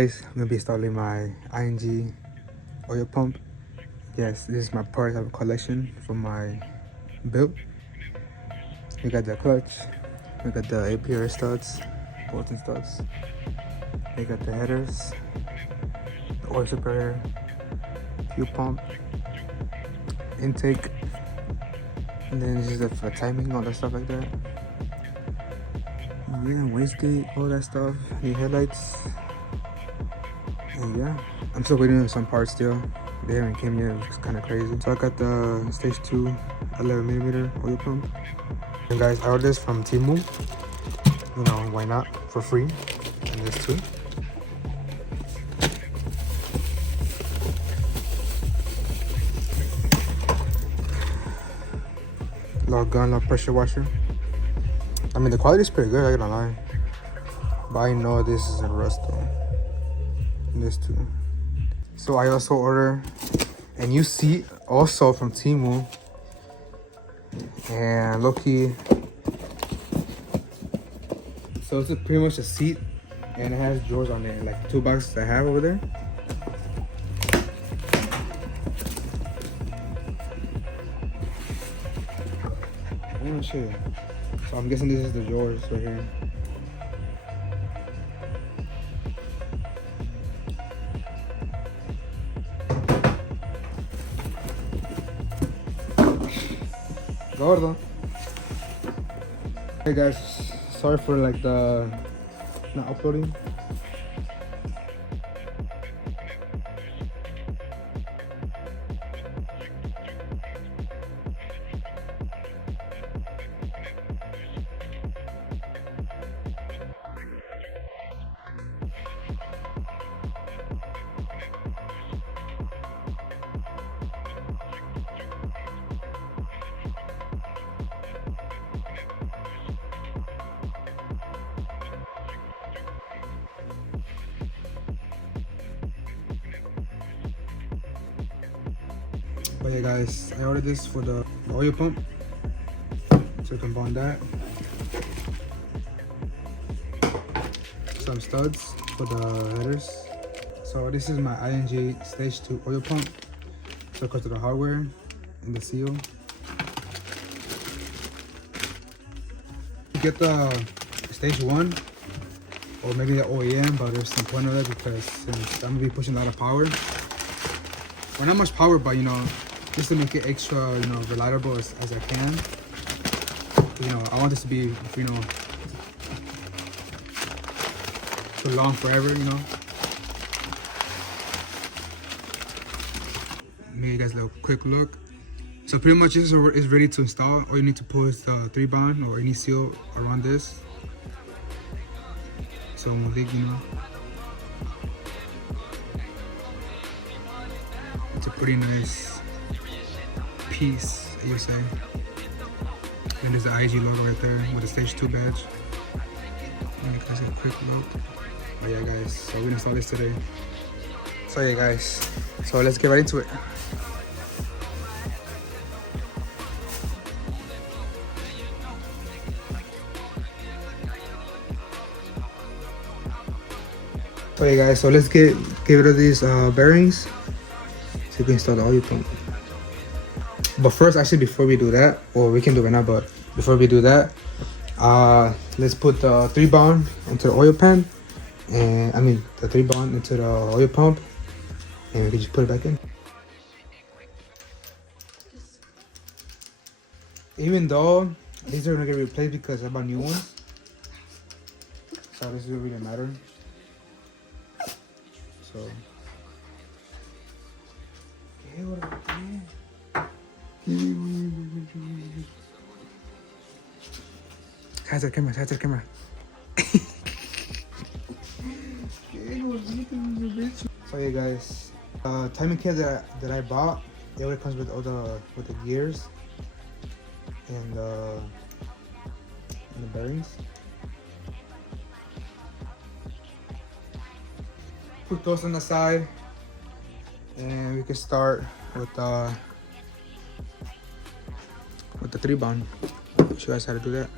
Guys, I'm gonna be installing my IAG oil pump. Yes, this is my part of a collection for my build. We got the clutch, we got the APR studs, bolts and studs. We got the headers, the oil separator, fuel pump, intake, and then this is the timing, all that stuff like that. Yeah, wastegate, all that stuff. The headlights. And yeah, I'm still waiting on some parts still. They haven't came yet, which is kind of crazy. So I got the stage 2 11mm oil pump. And guys, I ordered this from Temu. You know, why not? For free. And this too. Little gun, little pressure washer. I mean, the quality is pretty good, I ain't gonna lie. But I know this is a rust though. And this too. So I also ordered a new seat also from Temu. And low-key, so it's pretty much a seat and it has drawers on it, like 2 boxes I have over there. I'm gonna show you. So I'm guessing this is the drawers right here. Gordo. Hey guys, sorry for like the not uploading. But yeah guys, I ordered this for the oil pump, so you can bond that. Some studs for the headers. So this is my IAG stage 2 oil pump. So it goes to the hardware and the seal. You get the stage 1 or maybe the OEM, but there's some point of that because since I'm gonna be pushing a lot of power. Well, not much power, but you know, just to make it extra, you know, reliable as I can. You know, I want this to be, you know, for long forever, you know. Let me give you guys a little quick look. So pretty much this is ready to install. All you need to pull is the 3 bond or any seal around this. So you know, it's a pretty nice piece, you say. Then there's the IAG logo right there with the stage 2 badge. Let me guys get a quick look. Oh yeah guys, so we're gonna install this today. So yeah guys, so let's get right into it. So yeah guys, so let's get rid of these bearings so we can install the oil pump. But first, actually, before we do that, or we can do it now, but before we do that, let's put the 3 bond into the oil pan, and I mean the 3 bond into the oil pump, and we can just put it back in. Even though these are gonna get replaced because I bought new ones, so this doesn't really matter. So. How's the camera? How's the camera? So yeah guys, timing kit that I bought, it already comes with all the gears and the bearings. Put those on the side, and we can start with the 3 bond. I'll show you guys how to do that.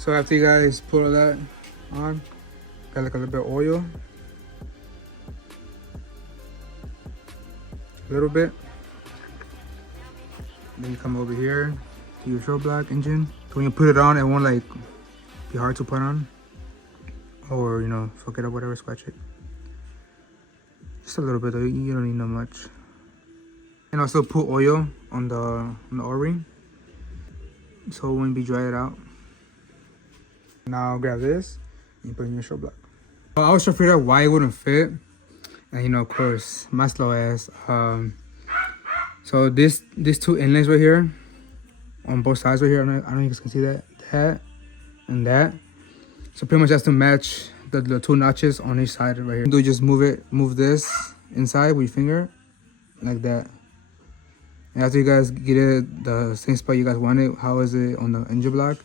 So after you guys put all that on, got like a little bit of oil, a little bit. Then you come over here to your show black engine. So when you put it on, it won't like be hard to put on, or you know, fuck it up, whatever, scratch it. Just a little bit though, you don't need that much. And also put oil on the O-ring, so when we dry it out. Now grab this and put it in your show block. I was trying to figure out why it wouldn't fit, and you know, of course, my slow ass. So these two inlays right here, on both sides right here. I don't know if you guys can see that and that. So pretty much has to match the two notches on each side right here. Do just move this inside with your finger, like that. And after you guys get it the same spot you guys want it, how is it on the engine block?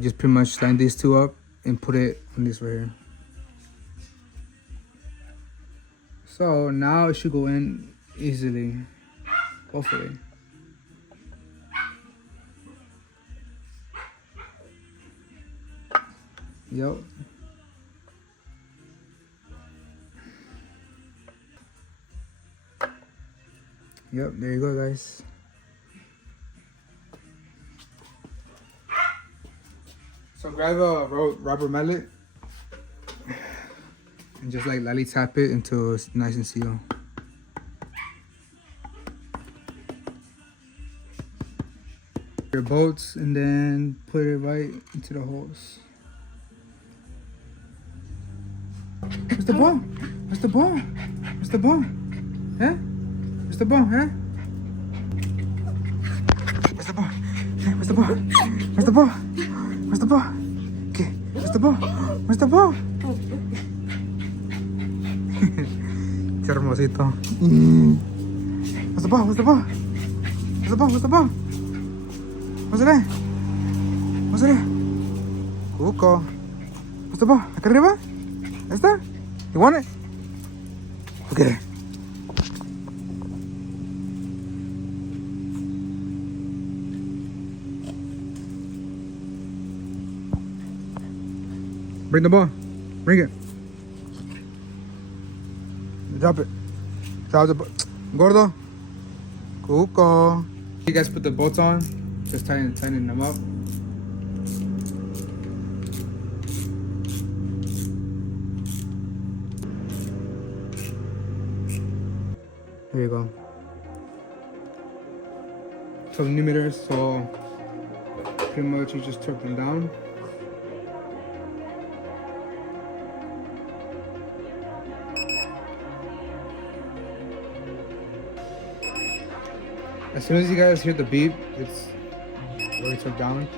Just pretty much line these two up and put it on this right here. So now it should go in easily, hopefully. Yep. Yep, there you go, guys. So grab a rubber mallet and just like lightly tap it until it's nice and sealed. Your bolts and then put it right into the holes. Where's the ball? Where's the ball? Where's the ball? Huh? Where's the ball, huh? Where's the ball? Where's the ball? Where's the ball? Where's the ball? Okay, where's the ball? Where's the ball? Qué hermosito. Where's the ball? Where's the ball? Where's the ball? Where's the ball? Where's it at? Where's it at? Cuco. Where's the ball? Acá arriba? Ahí está? You want it? Okay. Bring the ball. Bring it. Drop it. Drop the ball. Gordo. Cuco. You guys put the bolts on. Just tighten them up. Here you go. So the millimeters, so pretty much you just tuck them down. As soon as you guys hear the beep, it's already tucked down.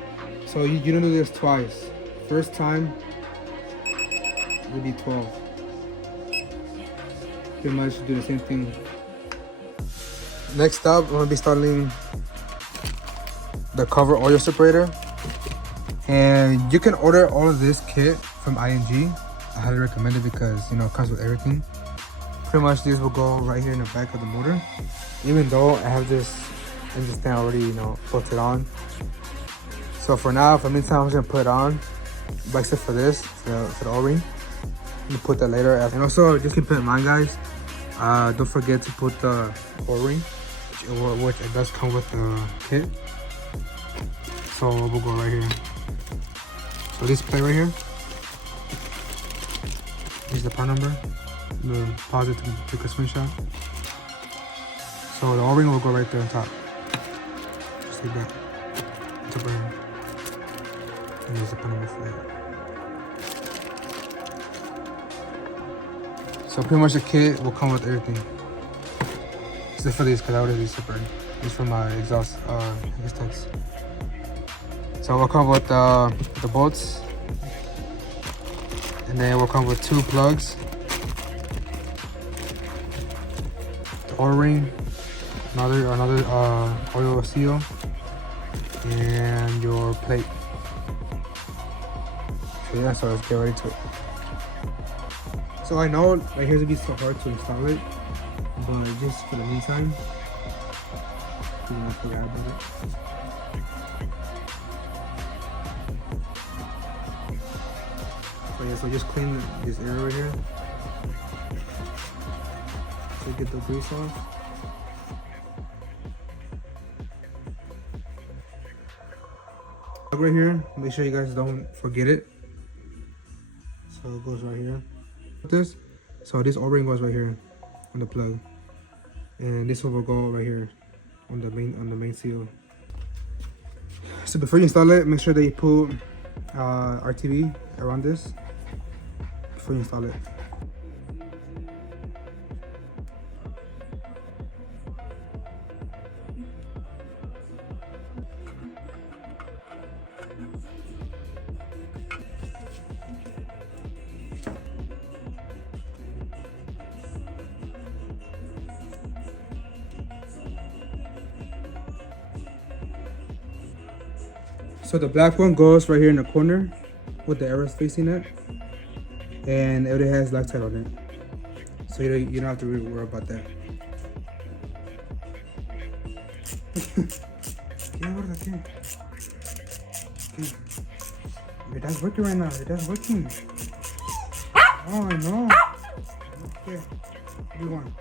So you don't do this twice. First time will be 12. Pretty much do the same thing. Next up, I'm gonna be installing the cover oil separator, and you can order all of this kit from IAG. I highly recommend it because you know it comes with everything. Pretty much these will go right here in the back of the motor. Even though I have this engine stand already, you know, bolted on. So for now, for the meantime, I'm just gonna put it on. But except for this, for the O-ring, you put that later. And also, just keep in mind, guys, don't forget to put the O-ring, which it does come with the kit. So we'll go right here. So this plate right here is the part number. The pause it to take a screenshot. So the O-ring will go right there on top. Just like that. Top right here. And there's the part number for that. So pretty much the kit will come with everything. Except for these, because I already separated. These for my exhaust tags. So we'll come with the bolts. And then we'll come with 2 plugs. The O-ring, another oil seal, and your plate. So yeah, so let's get ready to it. So I know right here's gonna be so hard to install it, but just for the meantime, you don't have to forget about it. So yeah, so just clean this area right here to get the grease off. Right here, make sure you guys don't forget it. So it goes right here. This, so this O-ring goes right here on the plug, and this one will go right here on the main seal. So before you install it, make sure that you put RTV around this before you install it. So the black one goes right here in the corner with the arrows facing it, and it has Loctite on it, so you don't have to really worry about that. Your dad's working right now. Your dad's working. Oh, I know. Okay. What do you want?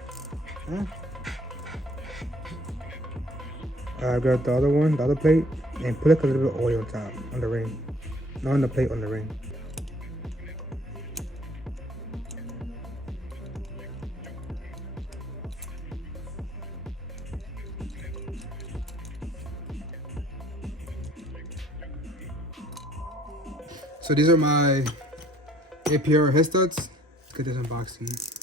Huh? I got the other one, the other plate, and put like a little bit of oil on top, on the ring. Not on the plate, on the ring. So these are my APR head studs. Let's get this unboxing.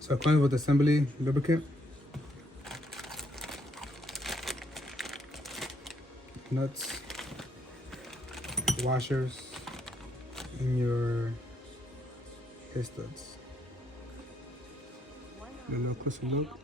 So it comes with assembly lubricant, nuts, washers, and your head studs. A little closer look.